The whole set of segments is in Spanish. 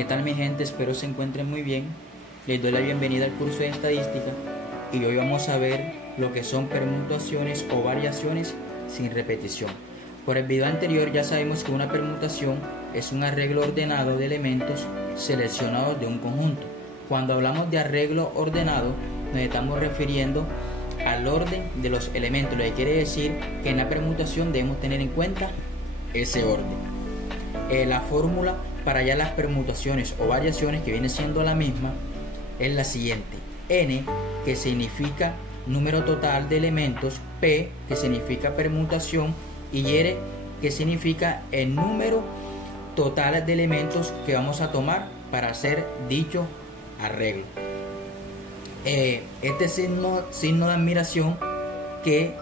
¿Qué tal mi gente? Espero se encuentren muy bien. Les doy la bienvenida al curso de estadística y hoy vamos a ver lo que son permutaciones o variaciones sin repetición. Por el video anterior ya sabemos que una permutación es un arreglo ordenado de elementos seleccionados de un conjunto. Cuando hablamos de arreglo ordenado nos estamos refiriendo al orden de los elementos, lo que quiere decir que en la permutación debemos tener en cuenta ese orden. La fórmula para hallar las permutaciones o variaciones, que viene siendo la misma, es la siguiente: n, que significa número total de elementos, p, que significa permutación, y r, que significa el número total de elementos que vamos a tomar para hacer dicho arreglo. Este signo de admiración que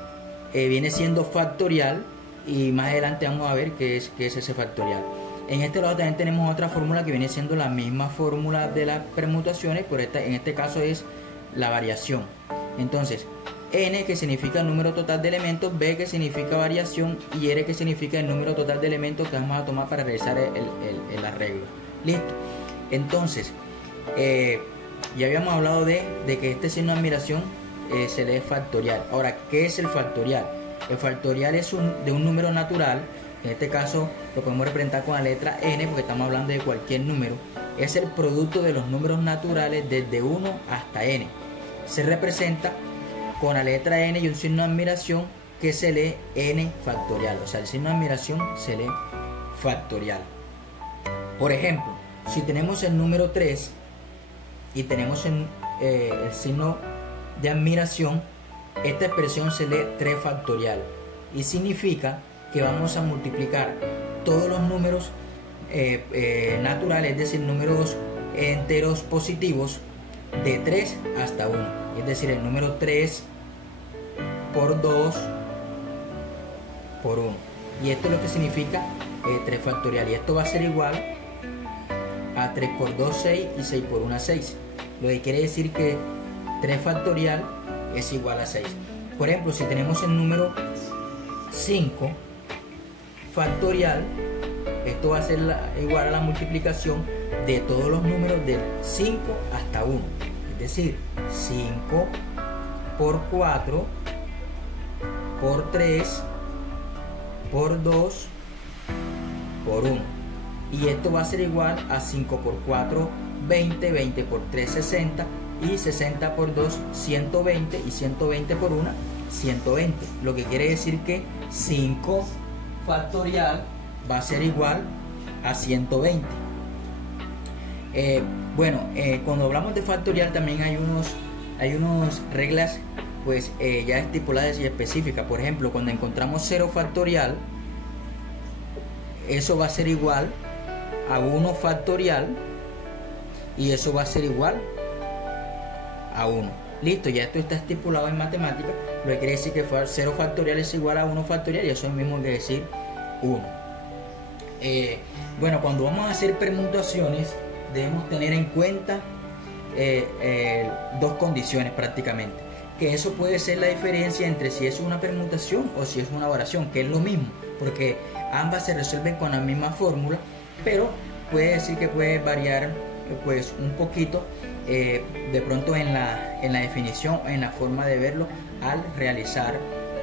viene siendo factorial, y más adelante vamos a ver qué es ese factorial. En este lado también tenemos otra fórmula que viene siendo la misma fórmula de las permutaciones, pero en este caso es la variación. Entonces, n, que significa el número total de elementos, b, que significa variación, y r, que significa el número total de elementos que vamos a tomar para realizar el arreglo. Listo. Entonces, ya habíamos hablado de que este signo de admiración se lee factorial. Ahora, ¿qué es el factorial? El factorial es de un número natural. En este caso lo podemos representar con la letra n, porque estamos hablando de cualquier número. Es el producto de los números naturales desde 1 hasta n. Se representa con la letra n y un signo de admiración que se lee n factorial. O sea, el signo de admiración se lee factorial. Por ejemplo, si tenemos el número 3 y tenemos el signo de admiración, esta expresión se lee 3 factorial y significa que vamos a multiplicar todos los números naturales, es decir, números enteros positivos, de 3 hasta 1. Es decir, el número 3 por 2 por 1. Y esto es lo que significa 3 factorial. Y esto va a ser igual a 3 por 2, 6, y 6 por 1, 6. Lo que quiere decir que 3 factorial es igual a 6. Por ejemplo, si tenemos el número 5 factorial, esto va a ser igual a la multiplicación de todos los números del 5 hasta 1. Es decir, 5 por 4 por 3 por 2 por 1. Y esto va a ser igual a 5 por 4, 20, 20 por 3, 60, y 60 por 2, 120, y 120 por 1, 120. Lo que quiere decir que 5 factorial va a ser igual a 120. Cuando hablamos de factorial también hay unas reglas pues ya estipuladas y específicas. Por ejemplo, cuando encontramos 0 factorial, eso va a ser igual a 1 factorial, y eso va a ser igual a 1. Listo, ya esto está estipulado en matemáticas, lo que quiere decir que 0 factorial es igual a 1 factorial, y eso es mismo que decir 1. Cuando vamos a hacer permutaciones debemos tener en cuenta dos condiciones prácticamente, que eso puede ser la diferencia entre si es una permutación o si es una variación, que es lo mismo, porque ambas se resuelven con la misma fórmula, pero puede decir que puede variar pues un poquito de pronto en la definición, en la forma de verlo al realizar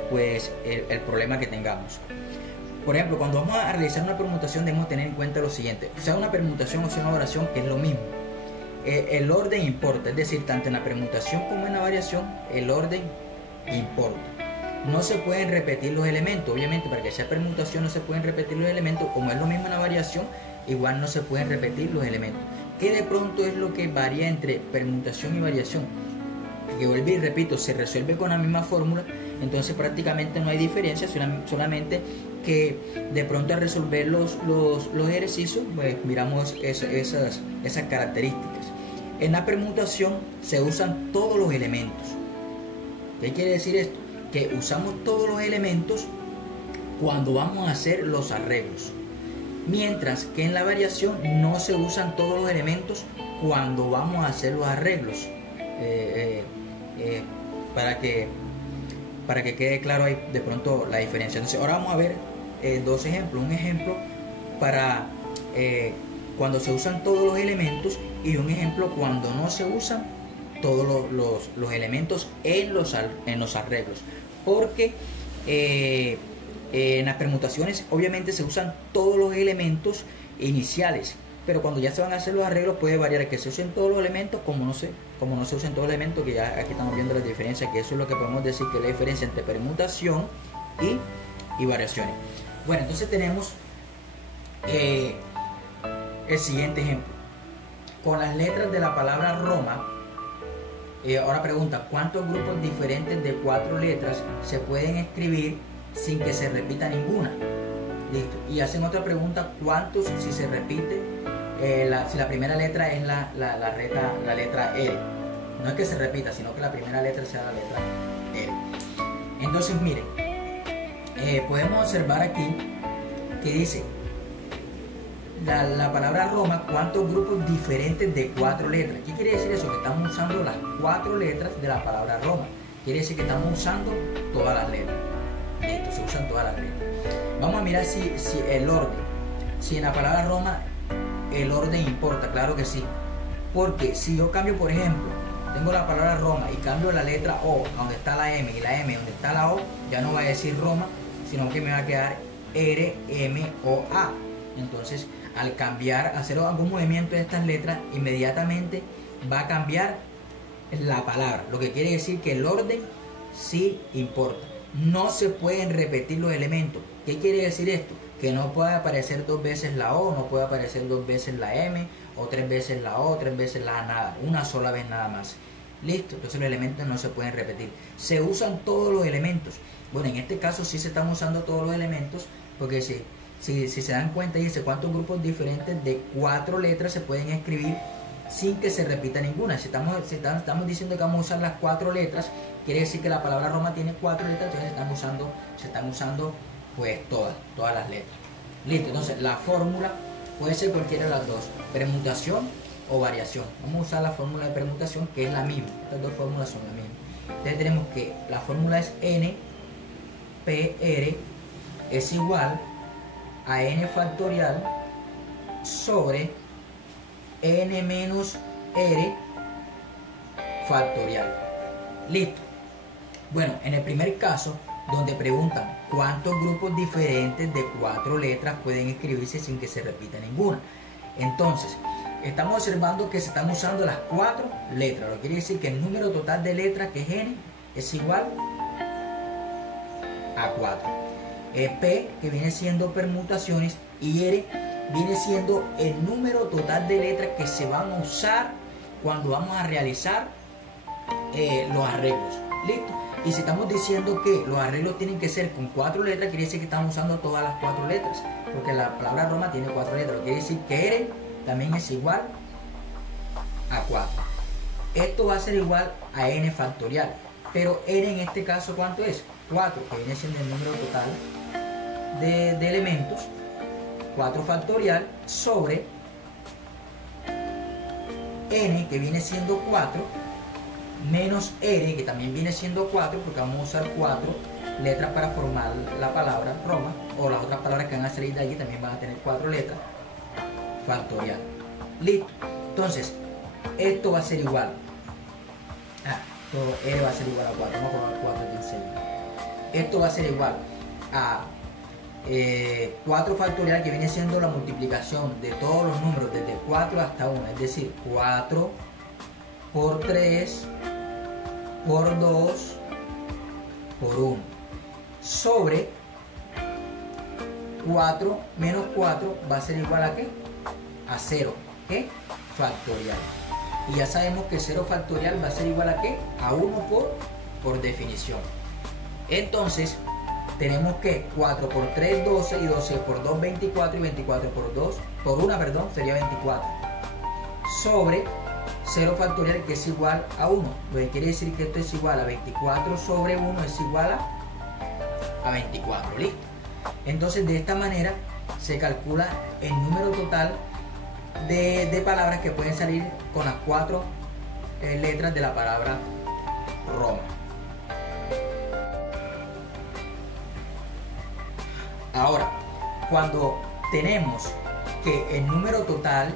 pues el problema que tengamos. Por ejemplo, cuando vamos a realizar una permutación debemos tener en cuenta lo siguiente: sea una permutación o sea una variación, que es lo mismo, el orden importa. Es decir, tanto en la permutación como en la variación el orden importa. No se pueden repetir los elementos, obviamente para que sea permutación no se pueden repetir los elementos, como es lo mismo en la variación, igual no se pueden repetir los elementos. ¿Qué de pronto es lo que varía entre permutación y variación? Que vuelvo y repito, se resuelve con la misma fórmula, entonces prácticamente no hay diferencia, solamente que de pronto al resolver los ejercicios pues miramos esas características. En la permutación se usan todos los elementos. ¿Qué quiere decir esto? Que usamos todos los elementos cuando vamos a hacer los arreglos, mientras que en la variación no se usan todos los elementos cuando vamos a hacer los arreglos. Para que quede claro ahí de pronto la diferencia. Entonces ahora vamos a ver dos ejemplos. Un ejemplo para cuando se usan todos los elementos, y un ejemplo cuando no se usan todos los elementos en los arreglos. Porque en las permutaciones obviamente se usan todos los elementos iniciales, pero cuando ya se van a hacer los arreglos puede variar que se usen todos los elementos como no se usen todos los elementos, que ya aquí estamos viendo las diferencias, que eso es lo que podemos decir que es la diferencia entre permutación y variaciones. Bueno, entonces tenemos el siguiente ejemplo. Con las letras de la palabra Roma, ahora pregunta, ¿cuántos grupos diferentes de 4 letras se pueden escribir sin que se repita ninguna? Listo. Y hacen otra pregunta, ¿cuántos si se repite, si la primera letra es la letra R? No es que se repita, sino que la primera letra sea la letra R. Entonces miren, podemos observar aquí que dice la palabra Roma, ¿cuántos grupos diferentes de 4 letras? ¿Qué quiere decir eso? Que estamos usando las 4 letras de la palabra Roma. Quiere decir que estamos usando todas las letras. Listo, se usan todas las letras. Vamos a mirar si el orden, si en la palabra Roma el orden importa. Claro que sí, porque si yo cambio, por ejemplo, tengo la palabra Roma y cambio la letra O donde está la M y la M donde está la O, ya no va a decir Roma, sino que me va a quedar R-M-O-A. Entonces, al cambiar, hacer algún movimiento de estas letras, inmediatamente va a cambiar la palabra, lo que quiere decir que el orden sí importa. No se pueden repetir los elementos. ¿Qué quiere decir esto? Que no puede aparecer 2 veces la O, no puede aparecer 2 veces la M, o 3 veces la O, 3 veces la A, nada, una sola vez nada más. Listo, entonces los elementos no se pueden repetir. Se usan todos los elementos. Bueno, en este caso sí se están usando todos los elementos, porque si se dan cuenta, dice cuántos grupos diferentes de 4 letras se pueden escribir sin que se repita ninguna. Si estamos diciendo que vamos a usar las 4 letras, quiere decir que la palabra Roma tiene 4 letras, entonces se están usando pues todas las letras. Listo, entonces la fórmula puede ser cualquiera de las dos, permutación o variación. Vamos a usar la fórmula de permutación, que es la misma. Estas dos fórmulas son las mismas. Entonces tenemos que la fórmula es n PR es igual a n factorial sobre n menos r factorial. Listo. Bueno, en el primer caso, donde preguntan cuántos grupos diferentes de 4 letras pueden escribirse sin que se repita ninguna, entonces estamos observando que se están usando las 4 letras, lo que quiere decir que el número total de letras, que es n, es igual a 4. P, que viene siendo permutaciones, y R viene siendo el número total de letras que se van a usar cuando vamos a realizar los arreglos. Listo. Y si estamos diciendo que los arreglos tienen que ser con 4 letras, quiere decir que estamos usando todas las 4 letras, porque la palabra Roma tiene 4 letras, lo que quiere decir que R también es igual a 4. Esto va a ser igual a n factorial, pero n en este caso, ¿cuánto es? 4, que viene siendo el número total de elementos, 4 factorial sobre n, que viene siendo 4, menos r, que también viene siendo 4, porque vamos a usar 4 letras para formar la palabra Roma, o las otras palabras que van a salir de allí también van a tener 4 letras, factorial. Listo. Entonces, esto va a ser igual todo r va a ser igual a 4. Vamos a poner 4 aquí enseguida. Esto va a ser igual a 4 factorial, que viene siendo la multiplicación de todos los números desde 4 hasta 1, es decir, 4 por 3 por 2 por 1 sobre 4 menos 4 va a ser igual a ¿qué? A 0, ¿qué? Factorial. Y ya sabemos que 0 factorial va a ser igual a ¿qué? A 1 por definición. Entonces tenemos que 4 por 3, 12, y 12 por 2, 24, y 24 por 2, por 1, perdón, sería 24, sobre 0 factorial, que es igual a 1, lo que quiere decir que esto es igual a 24 sobre 1 es igual a 24, ¿listo? Entonces de esta manera se calcula el número total de palabras que pueden salir con las 4 letras de la palabra Roma. Ahora, cuando tenemos que el número total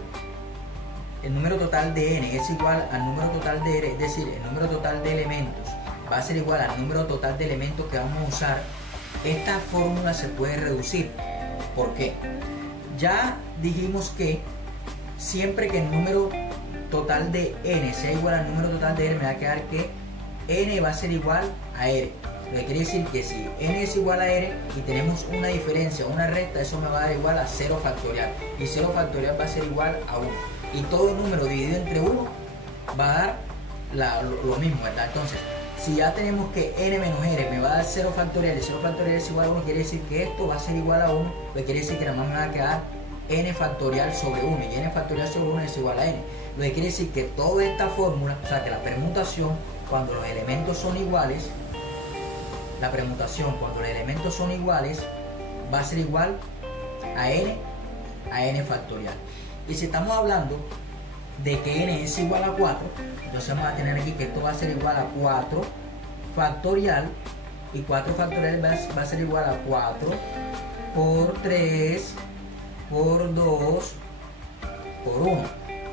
de n es igual al número total de r, es decir, el número total de elementos va a ser igual al número total de elementos que vamos a usar, esta fórmula se puede reducir. ¿Por qué? Ya dijimos que siempre que el número total de n sea igual al número total de r, me va a quedar que n va a ser igual a r. Lo que quiere decir que si n es igual a r y tenemos una diferencia, una recta, eso me va a dar igual a 0 factorial. Y 0 factorial va a ser igual a 1. Y todo número dividido entre 1 va a dar lo mismo, ¿verdad? Entonces, si ya tenemos que n menos r me va a dar 0 factorial y 0 factorial es igual a 1, quiere decir que esto va a ser igual a 1, lo que quiere decir que nada más me va a quedar n factorial sobre 1, y n factorial sobre 1 es igual a n. Lo que quiere decir que toda esta fórmula, o sea que la permutación, cuando los elementos son iguales, va a ser igual a n factorial. Y si estamos hablando de que n es igual a 4, entonces vamos a tener aquí que esto va a ser igual a 4 factorial, y 4 factorial va a ser igual a 4 por 3 por 2 por 1,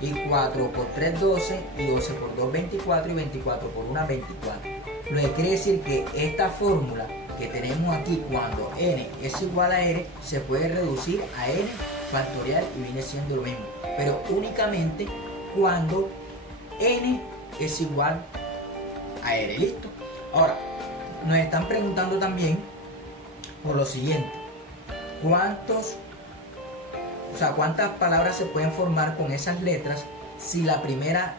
y 4 por 3 12, y 12 por 2 24, y 24 por 1 24. Lo que quiere decir que esta fórmula que tenemos aquí, cuando n es igual a r, se puede reducir a n factorial y viene siendo lo mismo, pero únicamente cuando n es igual a r. Listo. Ahora, nos están preguntando también por lo siguiente: ¿cuántas palabras se pueden formar con esas letras si la primera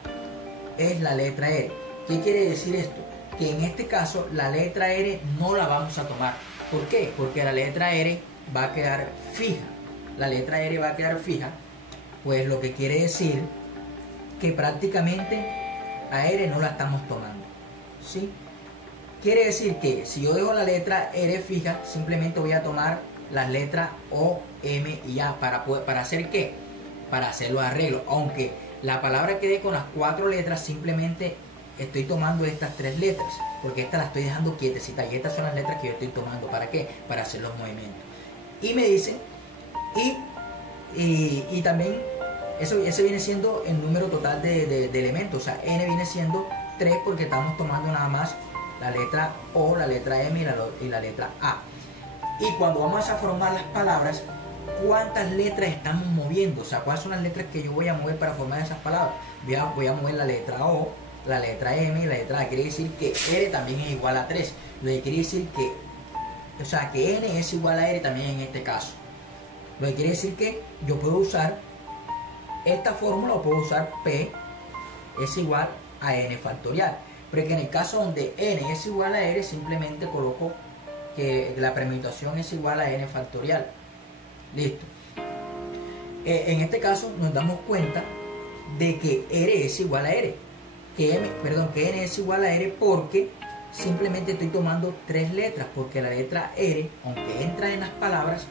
es la letra R? ¿Qué quiere decir esto? Que en este caso la letra R no la vamos a tomar. ¿Por qué? Porque la letra R va a quedar fija. La letra R va a quedar fija, pues lo que quiere decir que prácticamente a R no la estamos tomando, ¿sí? Quiere decir que si yo dejo la letra R fija, simplemente voy a tomar las letras O, M y A. ¿Para hacer qué? Para hacer los arreglos. Aunque la palabra quede con las 4 letras, simplemente estoy tomando estas 3 letras, porque estas las estoy dejando quietecitas, y estas son las letras que yo estoy tomando. ¿Para qué? Para hacer los movimientos. Y me dicen, y también ese viene siendo el número total de elementos. O sea, n viene siendo 3 porque estamos tomando nada más la letra O, la letra M y la letra A. Y cuando vamos a formar las palabras, ¿cuántas letras estamos moviendo? O sea, ¿cuáles son las letras que yo voy a mover para formar esas palabras? Voy a mover la letra O, la letra M y la letra A. Quiere decir que R también es igual a 3. Lo que quiere decir que, o sea, que N es igual a R también en este caso. Lo que quiere decir que yo puedo usar esta fórmula, o puedo usar P es igual a N factorial. Pero que en el caso donde N es igual a R, simplemente coloco que la permutación es igual a N factorial. Listo. En este caso nos damos cuenta de que R es igual a R. Que N es igual a R porque simplemente estoy tomando 3 letras, porque la letra R, aunque entra en las palabras,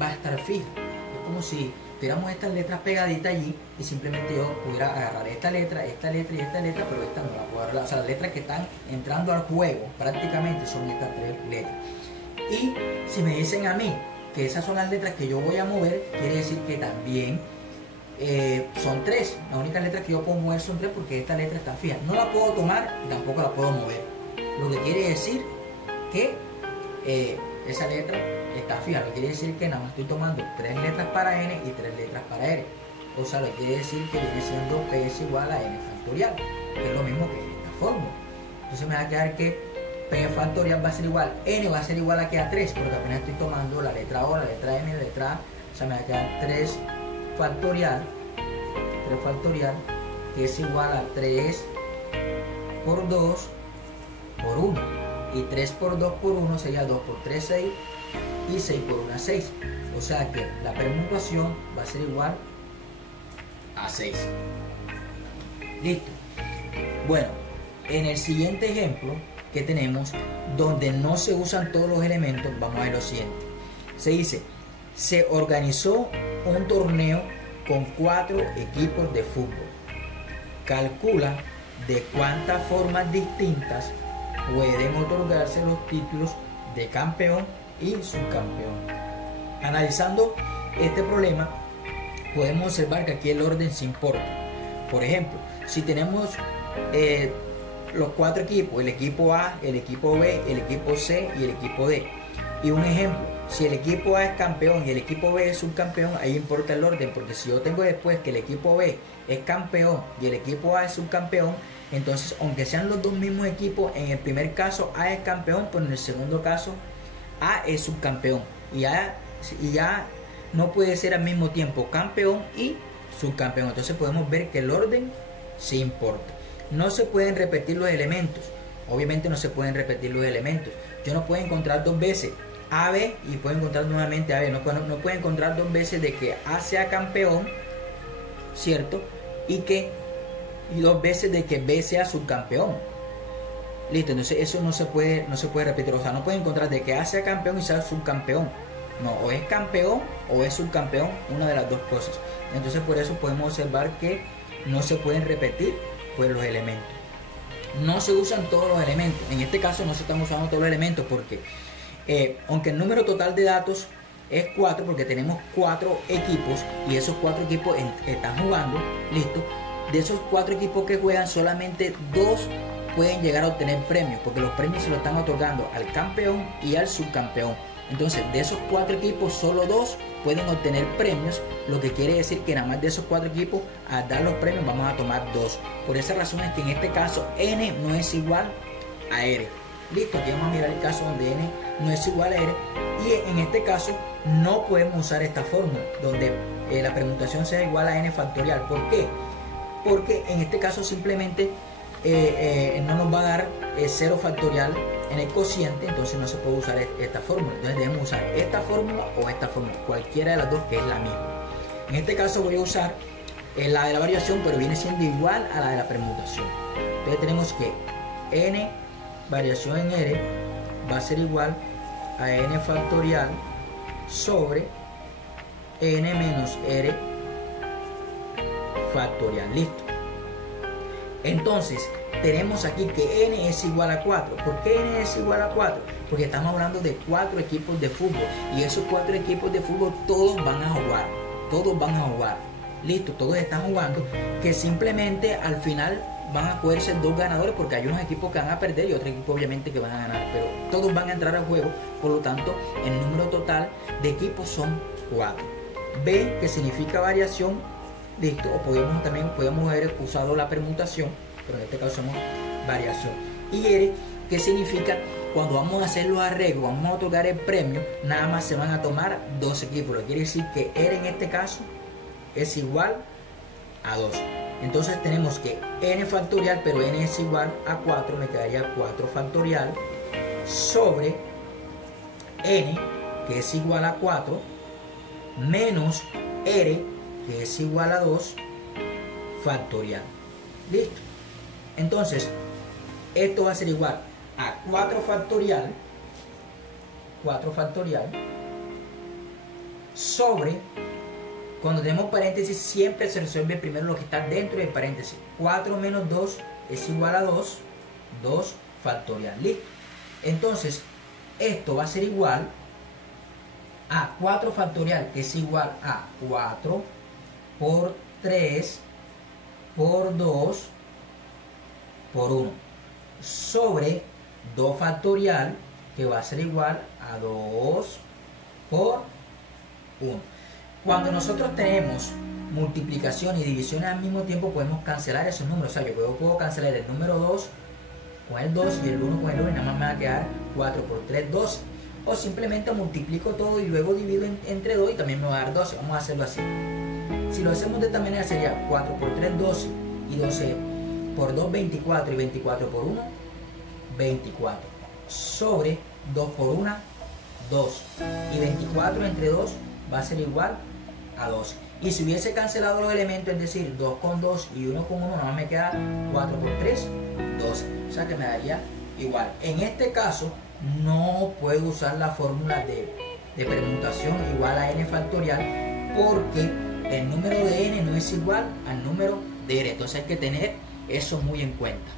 va a estar fija. Es como si tuviéramos estas letras pegaditas allí y simplemente yo pudiera agarrar esta letra y esta letra, pero esta no la puedo agarrar. O sea, las letras que están entrando al juego prácticamente son estas 3 letras. Y si me dicen a mí que esas son las letras que yo voy a mover, quiere decir que también son 3. Las únicas letras que yo puedo mover son 3 porque esta letra está fija. No la puedo tomar y tampoco la puedo mover. Lo que quiere decir que esa letra está fija. Lo que quiere decir que nada más estoy tomando 3 letras para N y 3 letras para R. O sea, lo que quiere decir que viene siendo P es igual a N factorial, que es lo mismo que esta fórmula. Entonces me va a quedar que P factorial va a ser igual, N va a ser igual aquí a 3, porque apenas estoy tomando la letra O, la letra M, la letra A. O sea, me va a quedar 3 factorial, que es igual a 3 por 2 por 1. Y 3 por 2 por 1 sería 2 por 3, 6. Y 6 por 1, 6. O sea que la permutación va a ser igual a 6. Listo. Bueno, en el siguiente ejemplo que tenemos, donde no se usan todos los elementos, vamos a ver lo siguiente. Se dice: se organizó un torneo con 4 equipos de fútbol. Calcula de cuántas formas distintas pueden otorgarse los títulos de campeón y subcampeón. Analizando este problema, podemos observar que aquí el orden se importa. Por ejemplo, si tenemos los 4 equipos, el equipo A, el equipo B, el equipo C y el equipo D. Y un ejemplo, si el equipo A es campeón y el equipo B es subcampeón, ahí importa el orden, porque si yo tengo después que el equipo B es campeón y el equipo A es subcampeón, entonces aunque sean los dos mismos equipos, en el primer caso A es campeón, pero en el segundo caso A es subcampeón. Y ya no puede ser al mismo tiempo campeón y subcampeón. Entonces podemos ver que el orden sí importa. No se pueden repetir los elementos. Obviamente no se pueden repetir los elementos. Yo no puedo encontrar dos veces AB y puedo encontrar nuevamente AB. No puedo encontrar dos veces de que A sea campeón, ¿cierto? Y dos veces de que B sea subcampeón. Listo, entonces eso no se puede repetir. O sea, no puedo encontrar de que A sea campeón y sea subcampeón. No, o es campeón o es subcampeón, una de las dos cosas. Entonces por eso podemos observar que no se pueden repetir pues los elementos. No se usan todos los elementos. En este caso no se están usando todos los elementos porque aunque el número total de datos es 4, porque tenemos 4 equipos y esos 4 equipos están jugando, listo. De esos 4 equipos que juegan, solamente 2 pueden llegar a obtener premios, porque los premios se los están otorgando al campeón y al subcampeón. Entonces, de esos 4 equipos, solo 2 pueden obtener premios, lo que quiere decir que nada más de esos 4 equipos, al dar los premios vamos a tomar 2. Por esa razón es que en este caso n no es igual a r. Listo, aquí vamos a mirar el caso donde n no es igual a r, y en este caso no podemos usar esta fórmula donde la permutación sea igual a n factorial. ¿Por qué? Porque en este caso simplemente no nos va a dar 0 factorial en el cociente, entonces no se puede usar esta fórmula. Entonces debemos usar esta fórmula o esta fórmula, cualquiera de las dos, que es la misma. En este caso voy a usar la de la variación, pero viene siendo igual a la de la permutación. Entonces tenemos que n variación en r va a ser igual a n factorial sobre n menos r factorial. Listo. Entonces tenemos aquí que n es igual a 4. ¿Por qué n es igual a 4? Porque estamos hablando de 4 equipos de fútbol, y esos 4 equipos de fútbol todos van a jugar. Todos van a jugar. Listo, todos están jugando, que simplemente al final van a poder ser 2 ganadores, porque hay unos equipos que van a perder y otros equipos obviamente que van a ganar, pero todos van a entrar al juego. Por lo tanto, el número total de equipos son 4. B, que significa variación, listo, o también podemos haber usado la permutación, pero en este caso somos variación. Y R, que significa cuando vamos a hacer los arreglos, vamos a otorgar el premio, nada más se van a tomar 2 equipos. Lo quiere decir que R en este caso es igual a 2. Entonces tenemos que n factorial, pero n es igual a 4, me quedaría 4 factorial sobre n, que es igual a 4, menos r, que es igual a 2 factorial. Listo. Entonces esto va a ser igual a 4 factorial sobre, cuando tenemos paréntesis siempre se resuelve primero lo que está dentro del paréntesis. 4 menos 2 es igual a 2 factorial. Listo. Entonces esto va a ser igual a 4 factorial, que es igual a 4 por 3 por 2 por 1 sobre 2 factorial, que va a ser igual a 2 por 1. Cuando nosotros tenemos multiplicación y división al mismo tiempo, podemos cancelar esos números. O sea, yo puedo cancelar el número 2 con el 2 y el 1 con el 1, y nada más me va a quedar 4 por 3, 12. O simplemente multiplico todo y luego divido entre 2 y también me va a dar 12. Vamos a hacerlo así. Si lo hacemos de esta manera sería 4 por 3, 12, y 12 por 2, 24, y 24 por 1, 24, sobre 2 por 1, 2, y 24 entre 2 va a ser igual a 12. Y si hubiese cancelado los elementos, es decir, 2 con 2 y 1 con 1, nada más me queda 4 por 3, 12. O sea que me daría igual. En este caso no puedo usar la fórmula de permutación igual a n factorial, porque el número de n no es igual al número de r. Entonces hay que tener eso muy en cuenta.